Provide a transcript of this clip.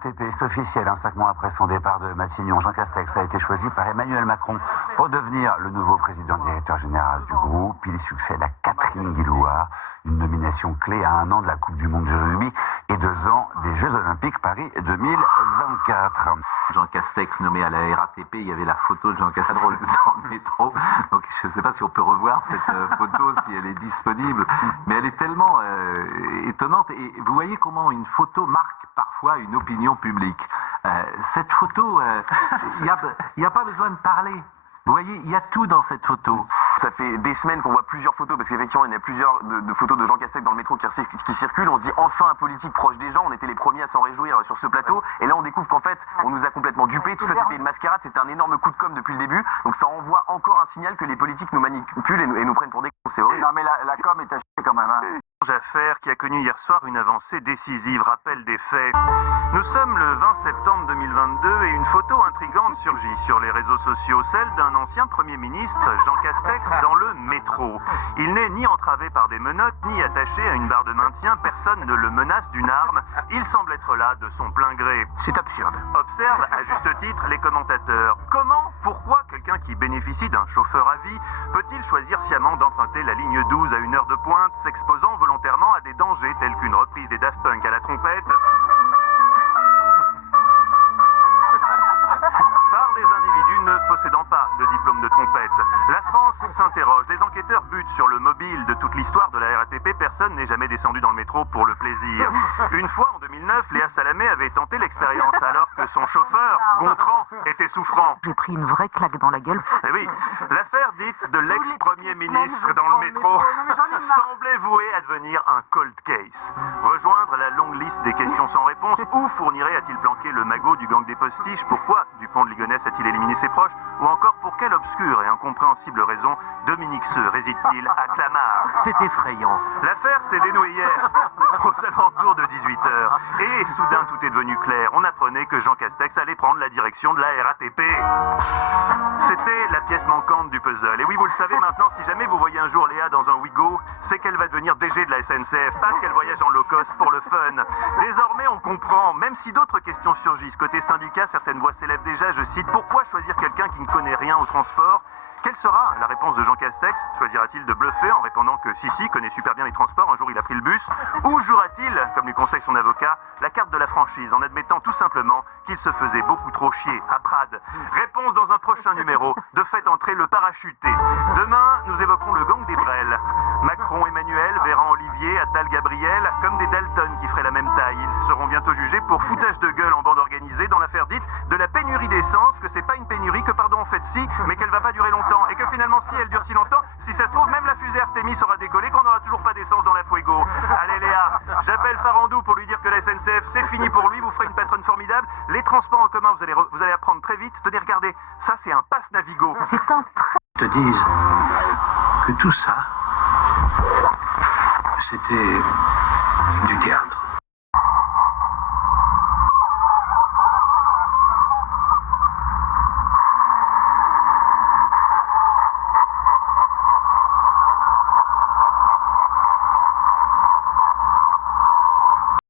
TP, c'est officiel, 5 mois après son départ de Matignon, Jean Castex a été choisi par Emmanuel Macron pour devenir le nouveau président directeur général du groupe. Il succède à Catherine Guillouard, une nomination clé à 1 an de la Coupe du Monde de rugby et 2 ans des Jeux Olympiques Paris 2024. Jean Castex nommé à la RATP, il y avait la photo de Jean Castex dans le métro. Donc je ne sais pas si on peut revoir cette photo, si elle est disponible, mais elle est tellement étonnante. Et vous voyez comment une photo marque parfois une opinion publique. Cette photo, il n'y a pas besoin de parler. Vous voyez, il y a tout dans cette photo. Ça fait des semaines qu'on voit plusieurs photos, parce qu'effectivement, il y a plusieurs de photos de Jean Castex dans le métro qui circulent. On se dit enfin un politique proche des gens. On était les premiers à s'en réjouir sur ce plateau. Et là, on découvre qu'en fait, on nous a complètement dupés. Tout ça, c'était une mascarade. C'était un énorme coup de com' depuis le début. Donc ça envoie encore un signal que les politiques nous manipulent et nous prennent pour des cons. C'est horrible. Non, mais la com est à chier quand même. Hein. Affaire qui a connu hier soir une avancée décisive, rappel des faits. Nous sommes le 20 septembre 2022 et une photo intrigante surgit sur les réseaux sociaux, celle d'un ancien Premier ministre, Jean Castex, dans le métro. Il n'est ni entravé par des menottes, ni attaché à une barre de maintien, personne ne le menace d'une arme. Il semble être là de son plein gré. C'est absurde. Observe, à juste titre, les commentateurs. Comment, pourquoi quelqu'un qui bénéficie d'un chauffeur à vie peut-il choisir sciemment d'emprunter la ligne 12 à une heure de pointe, s'exposant volontairement à des dangers tels qu'une reprise des Daft Punk à la trompette par des individus ne possédant pas de diplôme de trompette. La France s'interroge. Les enquêteurs butent sur le mobile de toute l'histoire de la RATP. Personne n'est jamais descendu dans le métro pour le plaisir. Une fois, en 2009, Léa Salamé avait tenté l'expérience alors que son chauffeur, Gontran, était souffrant. J'ai pris une vraie claque dans la gueule. Eh oui, l'affaire dite de l'ex-premier ministre dans le métro semblait vouée à devenir un cold case. Rejoindre la longue liste des questions sans réponse. Où Fourniret a-t-il planqué le magot du gang des postiches? Pourquoi Dupont de Ligonnès a-t-il éliminé ses proches? Ou encore, pour quelle obscure et incompréhensible raison Dominique Seux réside-t-il à Clamart? C'est effrayant. L'affaire s'est dénouée hier, aux alentours de 18h. Et soudain, tout est devenu clair. On apprenait que Jean Castex allait prendre la direction de la RATP. C'était la pièce manquante du puzzle. Et oui, vous le savez maintenant, si jamais vous voyez un jour Léa dans un Ouigo, c'est qu'elle va devenir DG de la SNCF, pas qu'elle voyage en low cost pour le fun. Désormais, on comprend, même si d'autres questions surgissent. Côté syndicat, certaines voix s'élèvent déjà, je cite, pourquoi choisir quelqu'un qui ne connaît rien au transport? Quelle sera la réponse de Jean Castex? Choisira-t-il de bluffer en répondant que si, connaît super bien les transports, un jour il a pris le bus? Ou jouera-t-il, comme lui conseille son avocat, la carte de la franchise en admettant tout simplement qu'il se faisait beaucoup trop chier à Prades? Réponse dans un prochain numéro de Faites entrer le parachuté. Demain, nous évoquerons le gang des Brels. Macron, Emmanuel, Véran, Olivier, Attal, Gabriel, comme des Dalton qui feraient la même taille. Ils seront bientôt jugés pour foutage de gueule en bande organisée dans l'affaire dite de la pénurie d'essence, que c'est pas une pénurie, que pardon en fait si, mais qu'elle va pas durer longtemps. Et que finalement, si elle dure si longtemps, si ça se trouve, même la fusée Artemis aura décollé, qu'on n'aura toujours pas d'essence dans la Fuego. Allez Léa, j'appelle Farandou pour lui dire que la SNCF, c'est fini pour lui, vous ferez une patronne formidable. Les transports en commun, vous allez apprendre très vite. Tenez, regardez, ça c'est un pass Navigo. C'est un très... Te disent que tout ça, c'était du théâtre.